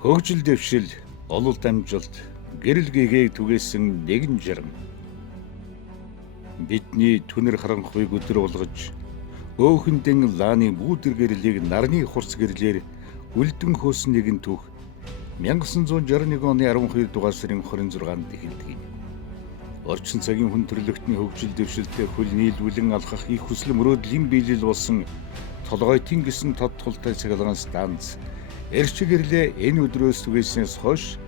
Хөгжил дэвшил, олол дамжилт, гэрэл гэгээг түгээсэн нэгэн жаргал. Бидний түнэр харанхуйг өдөр болгож, өөхөндөн лааны бүүдэр гэрлийг нарны хурц гэрлээр үлдэн хөөсөн нэгэн түүх 1961 оны 12 дугаар сарын 26-нд эхэлдэг. Орчин цагийн хүн төрлөختний хөгжил дэвшилтэд хөл нийлүүлэн алхах их хүсэл мөрөөдлийн биелэл болсон толгойтын гисэн тод тултай цахилгаан станц эрч гэрлээ энэ өдрөөс түгээснээс хойш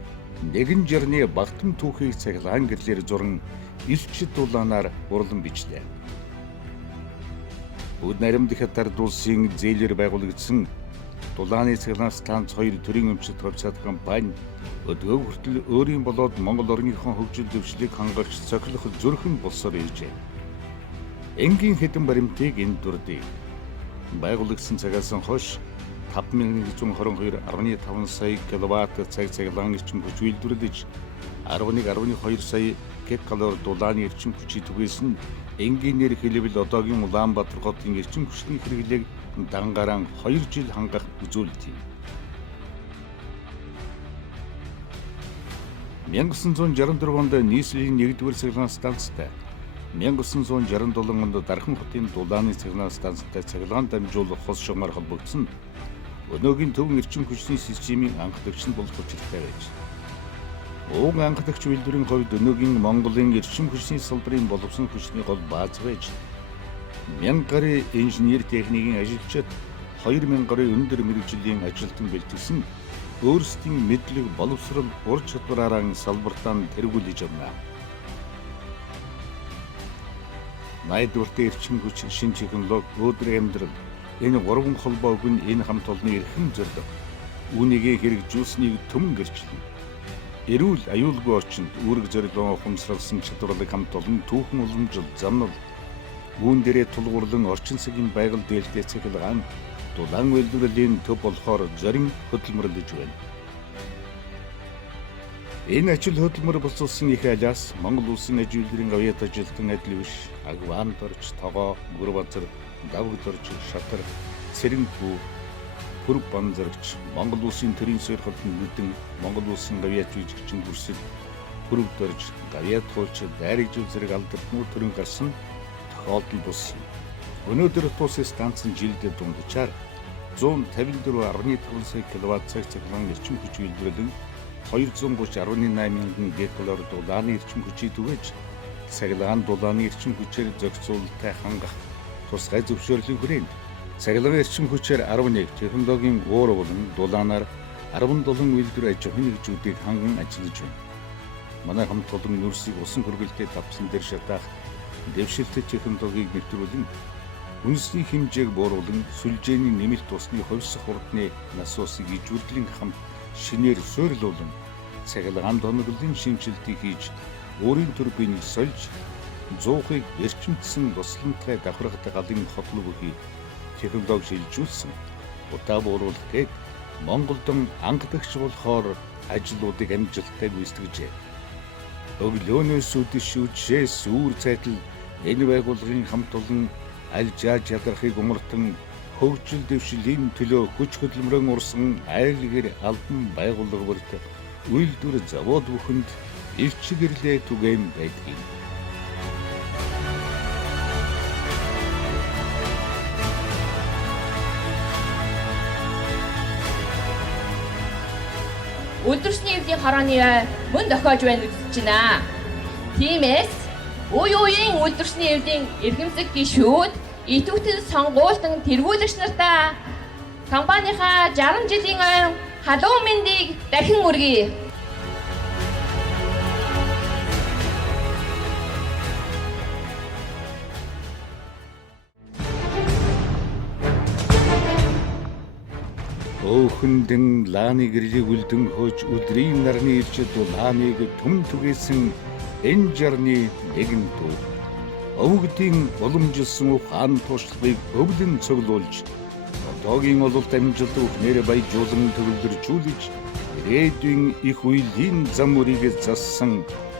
нэгэн жарны багтан түүхийг цахилгаан гэрлээр зуран илчид дулаанаар урлан бичлээ. Бүгд наримдах хатар дулсын зээлээр байгуулагдсан дулааны цахилгаан станц 2 төрийн өмчит хувьцаат компани өдгөө хүртэл өөрийн болоод Монгол орныхон хөгжил дэвшлийг хангагч цохилох зүрхэн болсоор иржээ. Энгийн хэдэн баримтыг энэ дүрдээ байгуулагдсан цагаас хойш 5122.5 сая киловатт цаг цахилгаан эрчим хүч үйлдвэрлэж 11.2 сая гккал дулааны эрчим хүчийг түгээсэн энгийнээр хэлбэл одоогийн Улаанбаатар хотын эрчим хүчний хэрэглээг дангаран 2 жил хангах үзүүлэлт. 1964 онд нийслэлийн 1-р цахилгаан станцтай 1967 онд Дархан хотын дулааны цахилгаан станцтай цахилгаан дамжуулах хос шугамар холбогдсон өнөөгийн төвөн эрчим хүчний системийн анхдагч нь болох учиртай байж. Уг анхдагч үйлдвэрийн хувьд өнөөгийн Монголын эрчим хүчний салбарын боловсон хүчний гол бааз байж 1000 гаруй инженер техникийн ажилчид 2000 гаруй өндөр мэргэжлийн ажилтан бэлтгэсэн өөрсдийн мэдлэг боловсрол ур чадвараараа салбартаа тэргүүлж байна. Найдвартай эрчим хүч, шинэ технологи, өдрийн амьдрал энэ гурван холбоог нь энэ хамт олонны эрхэм зорилго. Үүнийгээ хэрэгжүүлсэнийг төмөн гэрчлэн. Эрүүл аюулгүй орчинд үүрэг зорилгоо ухамсарласан чадварлаг хамт олон түүхэн уламжлал замнал үүн дээрээ тулгуурлан орчин цагийн байгаль дээлтэй цахилгаан дулаан үйлдвэрлэлийн төв болохоор зорин хөдөлмөрлөж байна. Энэ ажил хөдөлмөр боловсон их айлаас Монгол улсын аж үйлдвэрийн авьяат ажилтан адил биш Агван дорч, Тогоо, Гүрбазар, Давгдорч, Шатар, Цэрэнхүү, Пүрэг банзарч, Монгол улсын төрийн суурь хотын нүдэн, Монгол улсын авьяат жүжигчин бүрсэл, Пүрэг дорж, авьяат хууч, дайрагжил зэрэг алдарнууд төрийн гарсан тохиолдол болсон. Өнөөдөр тус станцын жилдээ дундчаар 154.5 сая киловатт цаг цахилгаан эрчим хүч үйлдвэрлэн 230.8 мянган гккал дулааны эрчим хүчийг түгээж цахилгаан дулааны эрчим хүчээр зохицуулалттай хангах тусгай зөвшөөрлийн хүрээнд цахилгаан эрчим хүчээр 11 технологийн уур болон дулаанаар 17 үйлдвэр аж ахуйн нэгжүүдийг ханган ажиллаж байна. Манай хамт олон нүүрсийг усан хөргөлтэй давсан дээр шатаах дэвшилтэт технологиг нэвтрүүлэн үндэсний хэмжээг бууруулан сүлжээний нэмэлт усны хувьсах урдны насуусыг ижүүлэн хамт шинээр суйрлуулан цахилгаан тоноглолын шинжилтийг хийж өөрийн турбиныг сольж 100-ыг эрчимдсэн туслантай давхаргатай галын хотлог бүхий технологи шилжүүлсэн удаа бууруулах гээд Монголдон анхдагч болохоор ажлуудыг амжилттай гүйцэтгэжээ. Өглөөнөөс үдэшүүчээ сүүр цайтал энэ байгууллагын хамт олон аль жааж ядрахыг умартан хөгжил дэвшилийн төлөө хүч хөдөлмөрөн урсан айлгэр албан байгууллага бүрт үйлдвэр завод бүхэнд эрч гэрлээ түгээн байдгийг. Өдөрсний эвдийн хорооны мөн дохиож байна гэж байна. Тиймээс үе үеийн өдөрсний эвдийн эрхэмсэг гишүүд итвэтгэн сонгуультан тэргүүлэгч нартаа компанийнхаа 60 жилийн халуун мэндийг дахин үргэе. Өөхөндөн лааны гэрлийг үлдэн хөөж өдрийн нарны ирчид дулааныг түмэн түгээсэн энэ жарны нэгэн дүү. Өвгдийн уламжилсан ухаан туршлагыг өвлөн цуглуулж одоогийн ололт амжилт өхнөр баяжуулан төвлөржүүлж ирээдүйн их үеийн зам үрийг зассан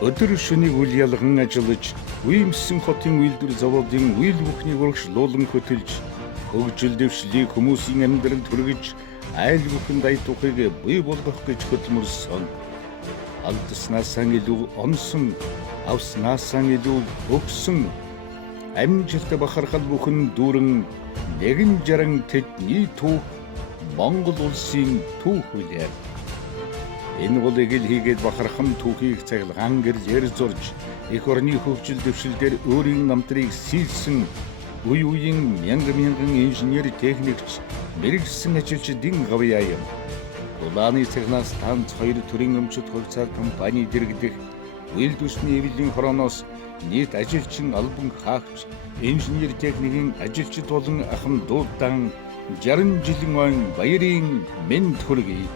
өдөр шөнийг үл ялган ажиллаж үемсэн хотын үйлдвэр заводын үйл бүхнийг урагшлуулан хөтөлж хөгжил дэвшлийг хүмүүсийн амьдралд хүргэж айл бүхэн дая тухайг бий болгох гэж хөдөлмөрсөн. Алдснаасаа илүү онсон, авснаасаа илүү өгсөн. Амжилт бахархал бүхэн дүүрэн нэгэн жаран тэдний түүх Монгол улсын түүх үлээ. Энэ болыг л хийгээд бахархам түүхийг цахилгаан гэрлээр зурж эх орны хөгжил дэвшилдээр өөрийн намтрыг сийсэн үе үеийн мянган инженер техникч мэрэгсэн ажилчдын гавьяа юм. Дулааны цэгнаас танц хоёр төрлийн өмчөд хувьцаа компани дэргэдэх үйл төсний эвлийн хорооноос нийт ажилчин албан хаагч инженер техникийн ажилчид болон ахын дуудан 60 жилийн ойн баярын мэнд хүргэе.